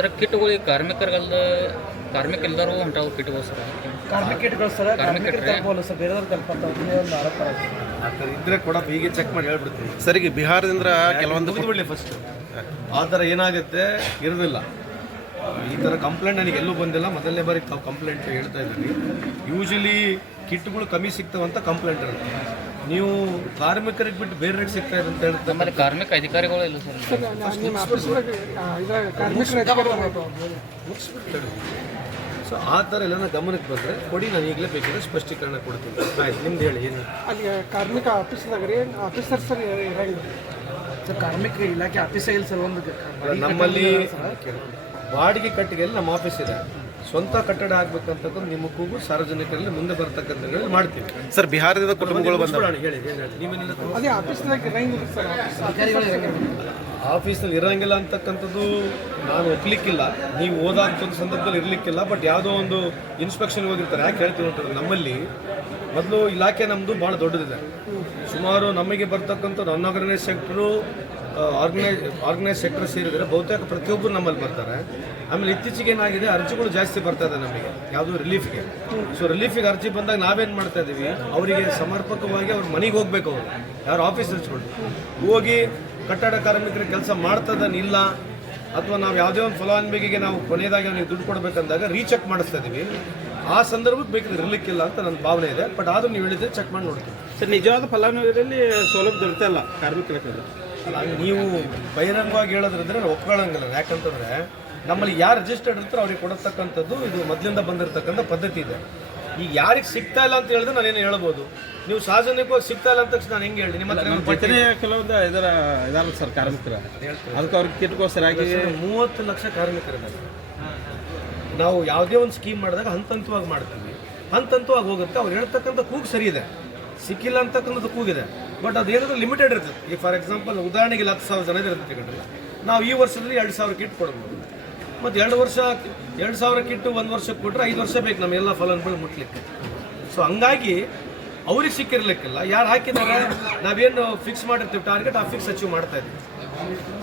Sir ಕಿಟ್ಗಳಿಗೆ ಕಾರ್ಮಿಕ ಎಲ್ಲರೂ ಹೊಂಟಾವು ಕಿಟ್ಗಳು sir. ಕಾರ್ಮಿಕ ಕಿಟ್ಗಳು ಸರ್ ಕಾರ್ಮಿಕರು ತಲುಪಲ್ಲ ಸರ್, ಬೇರೆಯವ್ರು ತಲುಪಂತ ಒಂದು ಆರೋಪ ಆ ಥರ ಇದ್ರೆ ಕೂಡ ಹೀಗೆ ಚೆಕ್ ಮಾಡಿ ಹೇಳ್ಬಿಡ್ತೀವಿ. ಸರಿಗೆ ಬಿಹಾರದಿಂದ ಕೆಲವೊಂದು ಬಿಡಲಿ ಫಸ್ಟ್ ಆ ಥರ ಏನಾಗುತ್ತೆ ಇರೋದಿಲ್ಲ. ಈ ಥರ ಕಂಪ್ಲೇಂಟ್ ನನಗೆ ಎಲ್ಲೂ ಬಂದಿಲ್ಲ, ಮೊದಲನೇ ಬಾರಿ ಕಂಪ್ಲೇಂಟ್ ಹೇಳ್ತಾ ಇದ್ದೀನಿ. ಯೂಶಲಿ ಕಿಟ್ಗಳು ಕಮ್ಮಿ ಸಿಗ್ತಾವಂತ ಕಂಪ್ಲೇಂಟ್ ಇರುತ್ತೆ. ನೀವು ಕಾರ್ಮಿಕರಿಗೆ ಬಿಟ್ಟು ಬೇರೆಯವ್ರಿಗೆ ಸಿಗ್ತಾ ಇದೆ ಅಂತ ಹೇಳ್ತಾರೆ. ನಮ್ಮಲ್ಲಿ ಕಾರ್ಮಿಕ ಅಧಿಕಾರಿಗಳು ಇಲ್ಲ ಸರ್. ಸೊ ಆ ಥರ ಎಲ್ಲ ಗಮನಕ್ಕೆ ಬಂದರೆ ಕೊಡಿ, ನಾನು ಈಗಲೇ ಬೇಕಿದ್ರೆ ಸ್ಪಷ್ಟೀಕರಣ ಕೊಡ್ತೀನಿ. ಆಯ್ತು, ನಿಮ್ದು ಹೇಳಿ ಏನು. ಅಲ್ಲಿ ಕಾರ್ಮಿಕ ಆಫೀಸ್ದಾಗ ರೀ ಆಫೀಸರ್ ಸರ್ ಇರಂಗಿಲ್ಲ ಸರ್, ಕಾರ್ಮಿಕ ಇಲಾಖೆ ಆಫೀಸೇ ಇಲ್ಲ ಸರ್. ಒಂದು ನಮ್ಮಲ್ಲಿ ಬಾಡಿಗೆ ಕಟ್ಟಿಗೆಯಲ್ಲಿ ನಮ್ಮ ಆಫೀಸ್ ಇದೆ. ಸ್ವಂತ ಕಟ್ಟಡ ಆಗ್ಬೇಕಂತಕ್ಕಂಥ ನಿಮ್ಮ ಕೂಗು ಸಾರ್ವಜನಿಕರಲ್ಲಿ ಮುಂದೆ ಬರ್ತಕ್ಕಂಥ ಮಾಡ್ತೀವಿ ಸರ್. ಬಿಹಾರದಿಂದ ಕುಟುಂಬಗಳು ಬಂದ ಹೇಳಿ ನೀವೇನಿಲ್ಲ ಅದೇ ಆಫೀಸ್ದಾಗ ಇರಂಗಿಲ್ಲ ಸರ್, ಅಧಿಕಾರಿಗಳು ಇರಂಗಿಲ್ಲ. ಆಫೀಸಲ್ಲಿ ಇರೋಂಗಿಲ್ಲ ಅಂತಕ್ಕಂಥದ್ದು ನಾನು ಒಪ್ಲಿಕ್ಕಿಲ್ಲ. ನೀವು ಓದೋಂಥ ಒಂದು ಸಂದರ್ಭದಲ್ಲಿ ಇರಲಿಕ್ಕಿಲ್ಲ. ಬಟ್ ಯಾವುದೋ ಒಂದು ಇನ್ಸ್ಪೆಕ್ಷನ್ ಹೋಗಿರ್ತಾರೆ. ಯಾಕೆ ಹೇಳ್ತೀವಿ ಅಂತಂದ್ರೆ, ನಮ್ಮಲ್ಲಿ ಮೊದಲು ಇಲಾಖೆ ನಮ್ಮದು ಭಾಳ ದೊಡ್ಡದಿದೆ. ಸುಮಾರು ನಮಗೆ ಬರ್ತಕ್ಕಂಥ ಅನ್ಆರ್ಗನೈಸ್ ಸೆಕ್ಟ್ರು, ಆರ್ಗನೈಸ್ ಸೆಕ್ಟರ್ ಸೇರಿದರೆ ಬಹುತೇಕ ಪ್ರತಿಯೊಬ್ಬರು ನಮ್ಮಲ್ಲಿ ಬರ್ತಾರೆ. ಆಮೇಲೆ ಇತ್ತೀಚೆಗೆ ಏನಾಗಿದೆ, ಅರ್ಜಿಗಳು ಜಾಸ್ತಿ ಬರ್ತಾ ಇದೆ ನಮಗೆ ಯಾವುದು ರಿಲೀಫ್ಗೆ. ಸೊ ರಿಲೀಫಿಗೆ ಅರ್ಜಿ ಬಂದಾಗ ನಾವೇನು ಮಾಡ್ತಾ ಇದ್ದೀವಿ, ಅವರಿಗೆ ಸಮರ್ಪಕವಾಗಿ ಅವ್ರ ಮನೆಗೆ ಹೋಗ್ಬೇಕು. ಅವರು ಯಾರು ಆಫೀಸ್ ಹಚ್ಕೊಂಡು ಹೋಗಿ ಕಟ್ಟಡ ಕಾರ್ಮಿಕರಿಗೆ ಕೆಲಸ ಮಾಡ್ತದನಿಲ್ಲ, ಅಥವಾ ನಾವು ಯಾವುದೇ ಒಂದು ಫಲಾನುಭವಿಗೆ ನಾವು ಕೊನೆಯದಾಗಿ ಅವನಿಗೆ ದುಡ್ಡು ಕೊಡಬೇಕಂದಾಗ ರೀಚೆಕ್ ಮಾಡಿಸ್ತಾ ಇದ್ದೀವಿ. ಆ ಸಂದರ್ಭಕ್ಕೆ ಬೇಕಾದ್ರೆ ಇರಲಿಕ್ಕಿಲ್ಲ ಅಂತ ನನ್ನ ಭಾವನೆ ಇದೆ. ಬಟ್ ಆದರೂ ನೀವು ಹೇಳಿದ್ರೆ ಚೆಕ್ ಮಾಡಿ ನೋಡ್ತೀವಿ ಸರ್. ನಿಜವಾದ ಫಲಾನುಭವಿಗಳಲ್ಲಿ ಸೌಲಭ್ಯ ದೊರೆತಾ ಇಲ್ಲ ಕಾರ್ಮಿಕರಿಗೆ. ನೀವು ಬಹಿರಂಗವಾಗಿ ಹೇಳೋದ್ರಿಂದ ನಾನು ಒಪ್ಕೊಳ್ಳಂಗಿಲ್ಲ. ಯಾಕಂತಂದರೆ ನಮ್ಮಲ್ಲಿ ಯಾರು ರಿಜಿಸ್ಟರ್ಡ್ ಇರ್ತಾರೋ ಅವ್ರಿಗೆ ಕೊಡತಕ್ಕಂಥದ್ದು ಇದು ಮೊದಲಿಂದ ಬಂದಿರತಕ್ಕಂಥ ಪದ್ಧತಿ ಇದೆ. ಈಗ ಯಾರಿಗೆ ಸಿಗ್ತಾ ಇಲ್ಲ ಅಂತ ಹೇಳಿದ್ರೆ ನಾನೇನು ಹೇಳ್ಬೋದು. ನೀವು ಸಾರ್ವಜನಿಕವಾಗಿ ಸಿಗ್ತಾ ಇಲ್ಲ ಅಂತ ತಕ್ಷಣ ನಾನು ಹೆಂಗೆ ಹೇಳಿ ನಿಮ್ಮ ಹತ್ರ ಕೆಲವೊಂದು ಇದಾರ ಸರ್ ಕಾರ್ಮಿಕರ, ಅದಕ್ಕೆ ಅವ್ರಿಗೆ ಕಿಟ್ಕೋಸ್ಕರಾಗಿ 30 ಲಕ್ಷ ಕಾರ್ಮಿಕರಿದ್ದಾರೆ. ನಾವು ಯಾವುದೇ ಒಂದು ಸ್ಕೀಮ್ ಮಾಡಿದಾಗ ಹಂತವಾಗಿ ಮಾಡ್ತೀವಿ, ಹಂತವಾಗಿ ಹೋಗುತ್ತೆ. ಅವ್ರು ಹೇಳ್ತಕ್ಕಂಥ ಕೂಗು ಸರಿ ಇದೆ, ಸಿಕ್ಕಿಲ್ಲ ಅಂತಕ್ಕಂಥದ್ದು ಕೂಗಿದೆ. ಬಟ್ ಅದೇನಾದರೂ ಲಿಮಿಟೆಡ್ ಇರ್ತದೆ. ಈಗ ಫಾರ್ ಎಕ್ಸಾಂಪಲ್ ಉದಾಹರಣೆಗೆ 10,000 ಜನ ಇರುತ್ತೆ ಕಂಡ್ರೆ, ನಾವು ಈ ವರ್ಷದಲ್ಲಿ 2,000 ಕಿಟ್ ಕೊಡ್ಬೋದು. ಮತ್ತು 2,000 ಕಿಟ್ಟು 1 ವರ್ಷಕ್ಕೆ ಕೊಟ್ಟರೆ 5 ವರ್ಷ ಬೇಕು ನಮ್ಮೆಲ್ಲ ಫಲಾನುಭವಿ ಮುಟ್ಲಿಕ್ಕೆ. ಸೊ ಹಂಗಾಗಿ ಅವ್ರಿಗೆ ಸಿಕ್ಕಿರ್ಲಿಕ್ಕಿಲ್ಲ. ಯಾರು ಹಾಕಿದ್ದಾರೆ, ನಾವೇನು ಫಿಕ್ಸ್ ಮಾಡಿರ್ತೀವಿ ಟಾರ್ಗೆಟ್, ಆ ಫಿಕ್ಸ್ ಅಚೀವ್ ಮಾಡ್ತಾ ಇದ್ದೀವಿ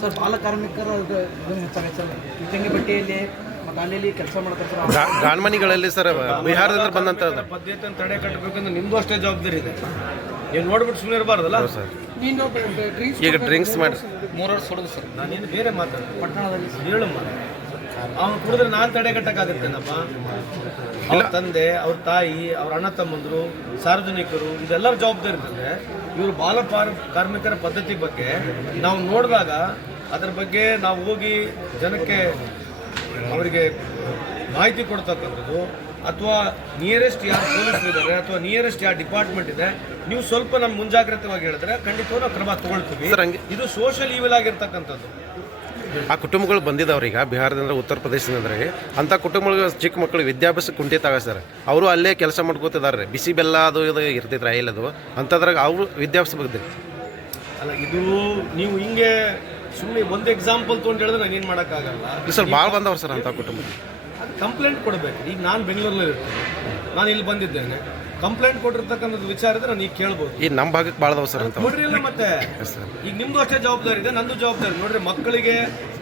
ಸರ್. ಬಾಲ ಕಾರ್ಮಿಕರು ಇಟ್ಟಂಗಿ ಬಟ್ಟೆಯಲ್ಲಿ ಮಕಾನಲ್ಲಿ ಕೆಲಸ ಮಾಡ್ತಾರೆ ಸರ್. ಗಾಣ್ಮನಿಗಳಲ್ಲಿ ಸರ್ ಬಿಹಾರದಿಂದ ಬಂದಂತ ಪದ್ಧತಿಯನ್ನು ತಡೆ ಕಟ್ಟಬೇಕಂದ್ರೆ ನಿಮ್ದು ಅಷ್ಟೇ ಜವಾಬ್ದಾರಿ ಇದೆ. ನೀವು ನೋಡ್ಬಿಟ್ಟು ಸುಮ್ಮನೆ ಇರಬಾರ್ದಲ್ಲ. ಈಗ ಡ್ರಿಂಕ್ಸ್ ಮಾಡಿ 3 ವರ್ಷ ಹೊಡೆದು ಸರ್. ನಾನೇನು ಬೇರೆ ಮಾತಾಡ್ತೀನಿ ಪಟ್ಟಣದಲ್ಲಿ ಹೇಳಮ್ಮ. ಅವ್ನು ಕುಡಿದ್ರೆ ನಾನು ತಡೆ ಕಟ್ಟಕ್ಕಾಗತ್ತೇನಪ್ಪ? ಅವ್ರ ತಂದೆ, ಅವ್ರ ತಾಯಿ, ಅವ್ರ ಅಣ್ಣ ತಮ್ಮಂದರು, ಸಾರ್ವಜನಿಕರು, ಇದೆಲ್ಲರ ಜವಾಬ್ದಾರಿ ಇರ್ತದೆ. ಇವರು ಬಾಲ ಕಾರ್ಮಿಕರ ಪದ್ಧತಿ ಬಗ್ಗೆ ನಾವು ನೋಡಿದಾಗ ಅದ್ರ ಬಗ್ಗೆ ನಾವು ಹೋಗಿ ಜನಕ್ಕೆ ಅವರಿಗೆ ಮಾಹಿತಿ ಕೊಡ್ತಕ್ಕಂಥದ್ದು, ಅಥವಾ ನಿಯರೆಸ್ಟ್ ಯಾರು ಪೊಲೀಸರು ಇದ್ದಾರೆ ಅಥವಾ ನಿಯರೆಸ್ಟ್ ಯಾರು ಡಿಪಾರ್ಟ್ಮೆಂಟ್ ಇದೆ, ನೀವು ಸ್ವಲ್ಪ ನಮ್ಮ ಮುಂಜಾಗ್ರತವಾಗಿ ಹೇಳಿದ್ರೆ ಖಂಡಿತವಾಗಿ ನಾವು ಕ್ರಮ ತಗೊಳ್ತೀವಿ. ಇದು ಸೋಷಿಯಲ್ ಈವಿಲ್ ಆಗಿರ್ತಕ್ಕಂಥದ್ದು. ಆ ಕುಟುಂಬಗಳು ಬಂದಿದ್ದವ್ರೀಗ ಬಿಹಾರದಿಂದ ಉತ್ತರ ಪ್ರದೇಶದಿಂದ ಅಂಥ ಕುಟುಂಬಗಳಿಗೆ ಚಿಕ್ಕ ಮಕ್ಕಳಿಗೆ ವಿದ್ಯಾಭ್ಯಾಸ ಕುಂಠಿತಾವೆ ಸರ್. ಅವರು ಅಲ್ಲೇ ಕೆಲಸ ಮಾಡ್ಕೋತಿದ್ದಾರೆ. ಬಿಸಿ ಬೆಲ್ಲ ಅದು ಇದು ಇರ್ತಿದ್ರೆ ಆಯಿಲ್ ಅಂಥದ್ರಾಗ ಅವರು ವಿದ್ಯಾಭ್ಯಾಸ ಬಗ್ಗೆ ಅಲ್ಲ. ಇದು ನೀವು ಹಿಂಗೆ ಸುಮ್ಮನೆ ಒಂದು ಎಕ್ಸಾಂಪಲ್ ತೊಗೊಂಡು ಹೇಳಿದ್ರೆ ನಾನು ಏನು ಮಾಡೋಕ್ಕಾಗಲ್ಲ ಸರ್. ಭಾಳ ಬಂದವ್ರು ಸರ್ ಅಂಥ ಕುಟುಂಬ. ಅದು ಕಂಪ್ಲೇಂಟ್ ಕೊಡಬೇಕು. ಈಗ ನಾನು ಬೆಂಗಳೂರಲ್ಲಿ ಇರ್ತೀನಿ, ನಾನು ಇಲ್ಲಿ ಬಂದಿದ್ದೇನೆ. ಕಂಪ್ಲೇಂಟ್ ಕೊಟ್ಟಿರ್ತಕ್ಕಂಥದ್ದು ವಿಚಾರ ಇದ್ರೆ ನಾನು ಈಗ ಕೇಳ್ಬೋದು. ಈ ನಮ್ಮ ಭಾಗಕ್ಕೆ ಭಾಳದವ್ ಸರ್ ಅಂತ ನೋಡ್ರಿ. ಇಲ್ಲ ಮತ್ತೆ ಈಗ ನಿಮ್ದು ಅಷ್ಟೇ ಜವಾಬ್ದಾರಿ ಇದೆ, ನಂದು ಜವಾಬ್ದಾರಿ. ನೋಡ್ರಿ, ಮಕ್ಕಳಿಗೆ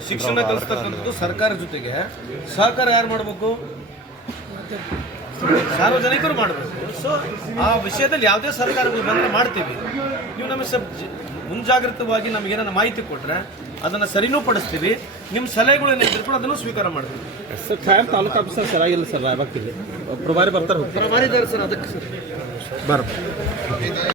ಶಿಕ್ಷಣ ಕಲಿಸ್ತಕ್ಕಂಥದ್ದು ಸರ್ಕಾರ ಜೊತೆಗೆ ಸಹಕಾರ ಯಾರು ಮಾಡಬೇಕು? ಸಾರ್ವಜನಿಕರು ಮಾಡಬೇಕು. ಸೊ ಆ ವಿಷಯದಲ್ಲಿ ಯಾವುದೇ ಸರ್ಕಾರಗಳು ಬಂದರೆ ಮಾಡ್ತೀವಿ. ನೀವು ನಮಗೆ ಮುಂಜಾಗ್ರತವಾಗಿ ನಮಗೇನ ಮಾಹಿತಿ ಕೊಟ್ಟರೆ ಅದನ್ನು ಸರಿನೂ ಪಡಿಸ್ತೀವಿ. ನಿಮ್ಮ ಸಲಹೆಗಳು ಏನಿದ್ರು ಕೂಡ ಅದನ್ನು ಸ್ವೀಕಾರ ಮಾಡ್ತೀವಿ. ಸರ್ ಖಾಯಂ ತಾಲೂಕು ಆಫೀಸರ್ ಸರಿಯಾಗಿಲ್ಲ ಸರ್. ರಾಯಬಾಗ್ತಿಲ್ಲಿ ಪ್ರಭಾರಿ ಬರ್ತಾರೆ, ಪ್ರಭಾರಿ ಇದ್ದಾರೆ ಸರ್. ಅದಕ್ಕೆ ಸರ್ ಬರ್ಬೋದು.